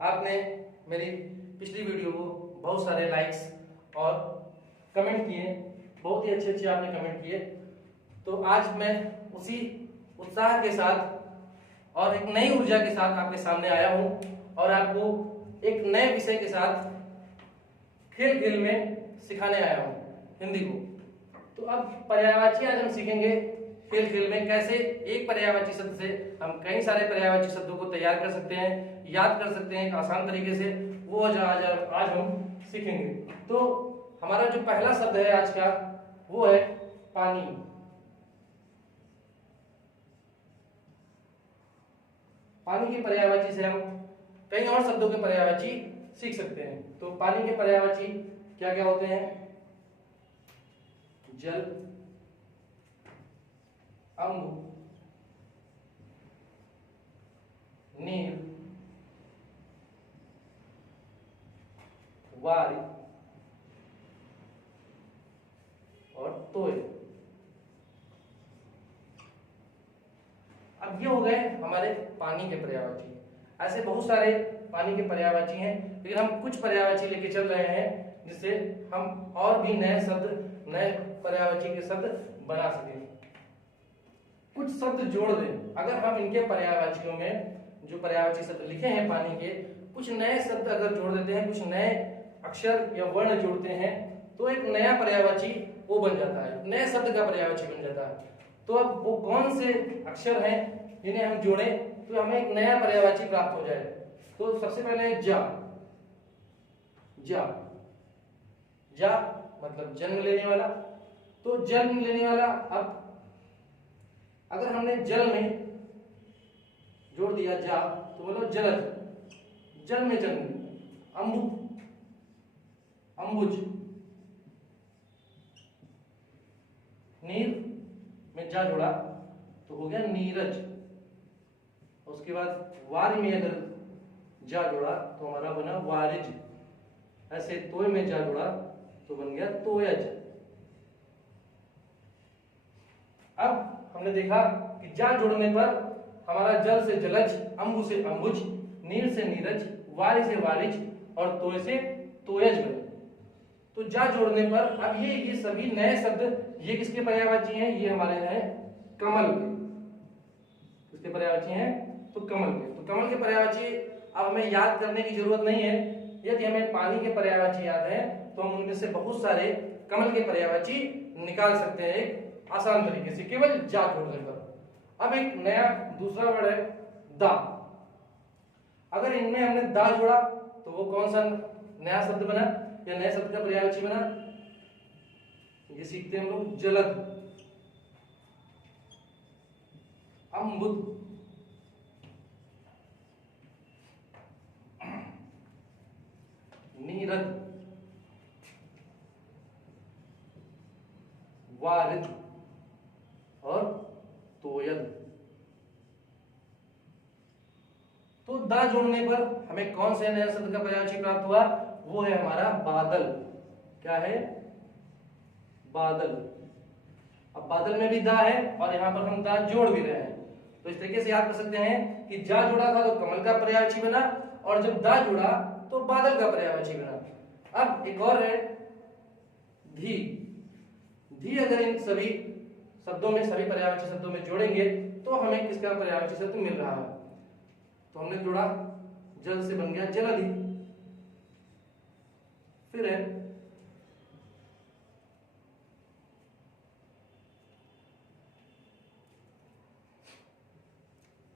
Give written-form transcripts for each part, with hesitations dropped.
आपने मेरी पिछली वीडियो को बहुत सारे लाइक्स और कमेंट किए, बहुत ही अच्छे अच्छे आपने कमेंट किए। तो आज मैं उसी उत्साह के साथ और एक नई ऊर्जा के साथ आपके सामने आया हूँ और आपको एक नए विषय के साथ खेल खेल में सिखाने आया हूँ हिंदी को। तो अब पर्यायवाची आज हम सीखेंगे खेल खेल में कैसे एक पर्यायवाची शब्द से हम कई सारे पर्यायवाची शब्दों को तैयार कर सकते हैं, याद कर सकते हैं एक आसान तरीके से। वो आज हम सीखेंगे। तो हमारा जो पहला शब्द है आज का वो है पानी। पानी के पर्यायवाची से हम कई और शब्दों के पर्यायवाची सीख सकते हैं। तो पानी के पर्यायवाची क्या क्या होते हैं? जल, अम्ब, नीर, वारी और तोय। अब ये हो गए हमारे पानी के पर्यायवाची। ऐसे बहुत सारे पानी के पर्यायवाची हैं, लेकिन हम कुछ पर्यायवाची लेके चल रहे हैं जिससे हम और भी नए शब्द, नए पर्यायवाची के शब्द बना सकें। कुछ शब्द जोड़ दें। अगर हम इनके पर्यायवाचियों में जो पर्यायवाची शब्द लिखे हैं पानी के, कुछ नए शब्द अगर जोड़ देते हैं, कुछ नए अक्षर या वर्ण जोड़ते हैं, तो एक नया पर्यायवाची वो बन जाता है, नए शब्द का पर्यायवाची बन जाता है। तो अब वो कौन से अक्षर हैं जिन्हें हम जोड़े तो हमें एक नया पर्यायवाची प्राप्त हो जाए। तो सबसे पहले जा। जा, जा मतलब जन्म लेने वाला। तो जन्म लेने वाला, अब अगर हमने जल में जोड़ दिया जा तो बोलो जलज, जल में जन्म। अम्बु, अम्बुज। नीर में जा जोड़ा तो हो गया नीरज। उसके बाद वार में अगर जा जोड़ा तो हमारा बना वारिज। ऐसे तोय में जा जोड़ा तो बन गया तोयज। अब हमने देखा कि जा जोड़ने पर हमारा जल से जलज, अम्बु से अम्बुज, नीर से नीरज, वारी से वारिज और तोय से तोयज बने। तो जा जोड़ने पर अब ये सभी नए शब्द ये किसके पर्यायवाची हैं? ये हमारे हैं कमल के। किसके पर्यायवाची हैं? तो कमल के। तो कमल के पर्यायवाची अब हमें याद करने की जरूरत नहीं है। यदि हमें पानी के पर्यायवाची याद है तो हम उनमें से बहुत सारे कमल के पर्यायवाची निकाल सकते हैं एक आसान तरीके से, केवल जा जोड़ने पर। अब एक नया दूसरा वर्ड है दा। अगर इनमें हमने दा जोड़ा तो वो कौन सा नया शब्द बना या नए शब्द का पर्यायवाची बना? ये सीखते हैं हम लोग। जलद, अम्बुद, नीरद, वारिद और तोयद। तो दा जोड़ने पर हमें कौन से नए शब्द का पर्यायवाची प्राप्त हुआ? वो है हमारा बादल। क्या है? बादल। अब बादल में भी दा है और यहाँ पर हम दा जोड़ भी रहे हैं। तो इस तरीके से याद कर सकते हैं कि जा जुड़ा था तो कमल का पर्यायवाची बना और जब दा जुड़ा तो बादल का पर्यायवाची बना। अब एक और है धी। धी अगर इन सभी शब्दों में, सभी पर्यायवाची शब्दों में जोड़ेंगे तो हमें किसका पर्यायवाची शब्द मिल रहा है? तो हमने जोड़ा, जल से बन गया जलधि। फिर है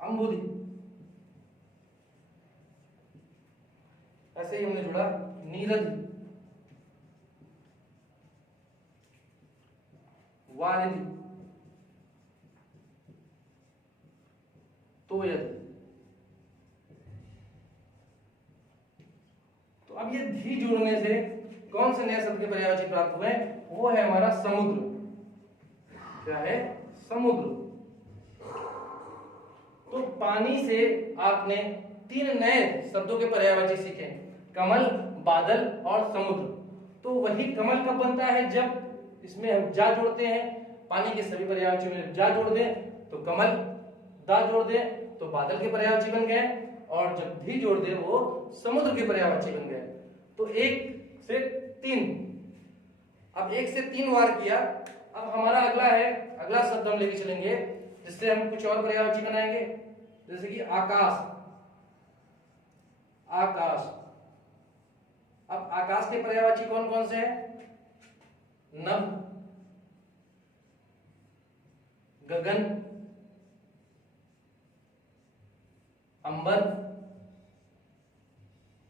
अम्बुधि। ऐसे ही हमने जुड़ा नीरज, वारिधि, तोयद। तो अब ये धी जोड़ने से कौन से नए शब्द के पर्यायवाची प्राप्त हुए? वो है हमारा समुद्र। क्या है? समुद्र। तो पानी से आपने 3 नए शब्दों के पर्यायवाची सीखे, कमल, बादल और समुद्र। तो वही कमल कब बनता है? जब इसमें हम जा जोड़ते हैं, पानी के सभी पर्यायवाचियों में जा जोड़ दें तो कमल, दा जोड़ दें तो बादल के पर्यायवाची बन गए और जब धी जोड़ दे वो समुद्र के पर्यायवाची बन गए। तो 1 से 3, अब 1 से 3 बार किया। अब हमारा अगला शब्द हम लेके चलेंगे जिससे हम कुछ और पर्यायवाची बनाएंगे, जैसे कि आकाश। अब आकाश के पर्यायवाची कौन कौन से हैं? नभ, गगन, अंबर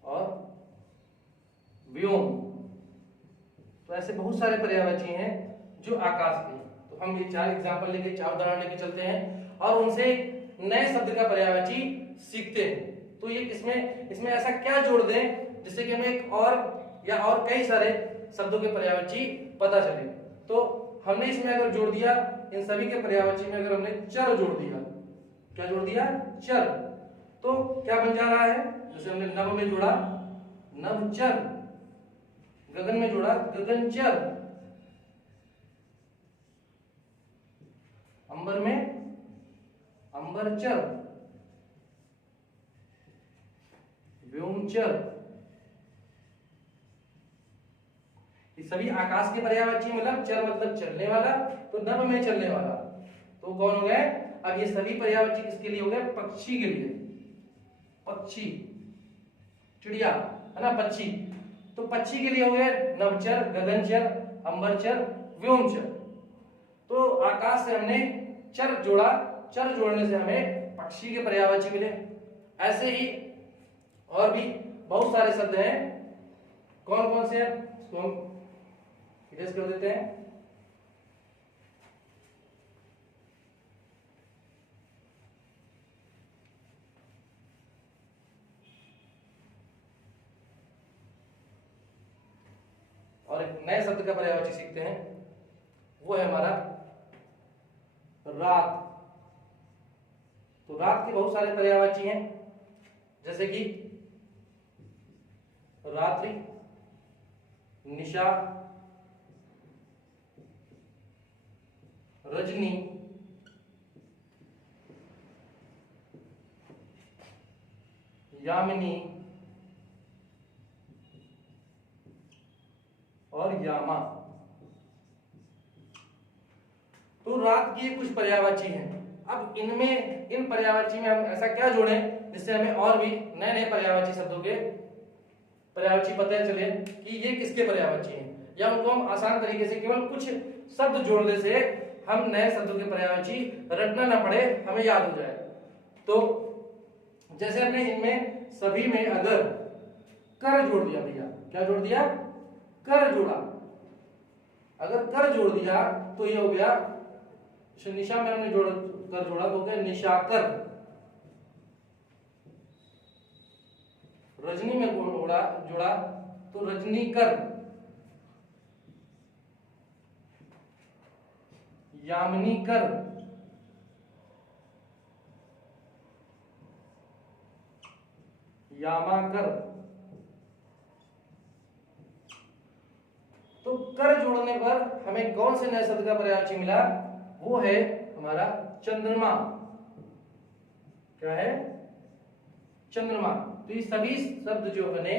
और व्योम। तो ऐसे बहुत सारे पर्यायवाची हैं जो आकाश के। तो हम ये 4 एग्जाम्पल लेके 4 उदाहरण लेके चलते हैं और उनसे नए शब्द का पर्यायवाची सीखते हैं। तो ये इसमें ऐसा क्या जोड़ दें जिससे कि हमें एक और कई सारे शब्दों के पर्यायवाची पता चले। तो हमने इसमें अगर जोड़ दिया, इन सभी के पर्यायवाची में अगर हमने चर जोड़ दिया, क्या जोड़ दिया? चर। तो क्या बन जा रहा है? जैसे हमने नभ में जोड़ा नभचर, गगन में जोड़ा गगनचर, अंबर में अंबरचर, व्योमचर। ये सभी आकाश के पर्यायवाची, मतलब चर मतलब चलने वाला, तो नभ में चलने वाला। तो कौन हो गए? अब ये सभी पर्यायवाची किसके लिए हो गए? पक्षी के लिए। पक्षी, चिड़िया है ना, पक्षी। तो पक्षी के लिए हो गए नभचर, गगनचर, अंबरचर, व्योमचर। तो आकाश से हमने चर जोड़ा, चर जोड़ने से हमें पक्षी के पर्यायवाची मिले। ऐसे ही और भी बहुत सारे शब्द हैं। कौन कौन से हैं इसको हम इरेज कर देते हैं। और एक नए शब्द का पर्यायवाची सीखते हैं, वो है हमारा रात। तो रात के बहुत सारे पर्यायवाची हैं, जैसे कि रात्रि, निशा, रजनी, यामिनी और यामा। तो रात की कुछ पर्यायवाची हैं। अब इन पर्यायवाची में हम ऐसा क्या जोड़ें जिससे हमें और भी नए नए पर्यायवाची शब्दों के पर्यायवाची पता चले कि ये किसके पर्यायवाची हैं, या उनको हम आसान तरीके से केवल कुछ शब्द जोड़ने से हम नए शब्दों के पर्यायवाची रटना ना पड़े, हमें याद हो जाए। तो जैसे हमने इनमें सभी में अगर कर जोड़ दिया भैया, क्या जोड़ दिया? कर जोड़ा। अगर कर जोड़ दिया तो ये हो गया, निशा में हमने कर जोड़ा तो हो गया निशाकर। रजनी में जोड़ा तो रजनीकर। यामिनीकर, यामाकर। तो कर जोड़ने पर हमें कौन से नए शब्द का पर्यायवाची मिला? वो है हमारा चंद्रमा। क्या है? चंद्रमा। तो ये सभी शब्द जो बने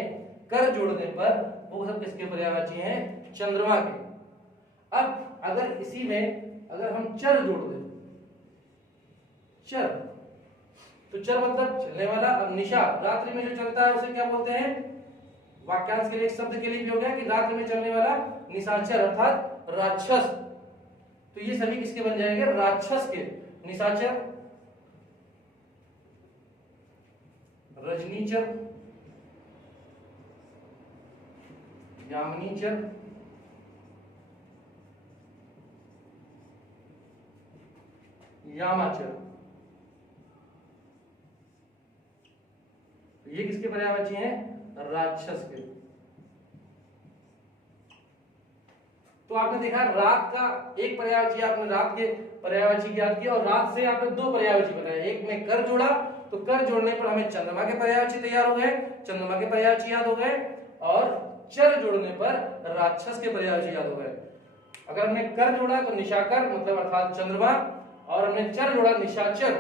कर जोड़ने पर वो सब किसके पर्यायवाची हैं? चंद्रमा के। अब अगर इसी में अगर हम चर जोड़ दें, चर, तो चर मतलब चलने वाला। अब निशा, रात्रि में जो चलता है उसे क्या बोलते हैं? वाक्यांश के लिए एक शब्द के लिए भी हो गया कि रात्रि में चलने वाला निशाचर अर्थात राक्षस। तो ये सभी किसके बन जाएंगे? राक्षस के। निशाचर, रजनीचर, यामिनीचर, यामाचर। ये किसके पर्यायवाची हैं? राक्षस के। तो आपने देखा रात का एक पर्यायवाची, आपने रात के पर्यायवाची याद किया और रात से आपने 2 पर्यायवाची बनाए। एक में कर जोड़ा तो कर जोड़ने पर हमें चंद्रमा के पर्यायवाची तैयार हो गए, चंद्रमा के पर्यायवाची याद हो गए, और चर जोड़ने पर राक्षस के पर्यायवाची याद हो गए। अगर हमने कर जोड़ा तो निशाकर मतलब अर्थात चंद्रमा, और हमने चर जोड़ा निशाचर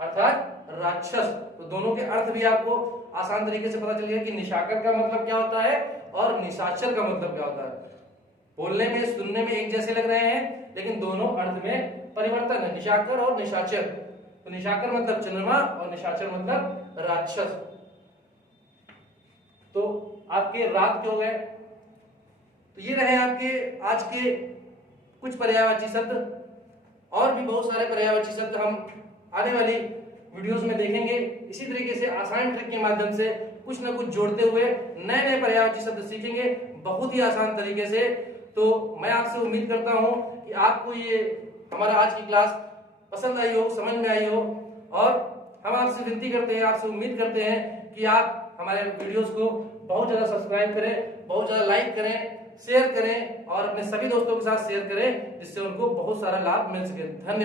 अर्थात राक्षस। तो दोनों के अर्थ भी आपको आसान तरीके से पता चल गया कि निशाकर का मतलब क्या होता है और निशाचर का मतलब क्या होता है। बोलने में सुनने में एक जैसे लग रहे हैं लेकिन दोनों अर्थ में परिवर्तन है, निशाकर और निशाचर। तो निशाकर मतलब चंद्रमा और निशाचर मतलब राक्षस। तो आपके रात के हो गए। तो ये रहे आपके आज के कुछ पर्यायवाची शब्द। और भी बहुत सारे पर्यायवाची शब्द हम आने वाली वीडियोस में देखेंगे। इसी तरीके से आसान ट्रिक के माध्यम से कुछ ना कुछ जोड़ते हुए नए नए पर्यायवाची शब्द सीखेंगे बहुत ही आसान तरीके से। तो मैं आपसे उम्मीद करता हूं कि आपको ये हमारा आज की क्लास पसंद आई हो, समझ में आई हो। और हम आपसे विनती करते हैं, आपसे उम्मीद करते हैं कि आप हमारे वीडियोस को बहुत ज्यादा सब्सक्राइब करें, बहुत ज्यादा लाइक करें, शेयर करें और अपने सभी दोस्तों के साथ शेयर करें जिससे उनको बहुत सारा लाभ मिल सके। धन्यवाद।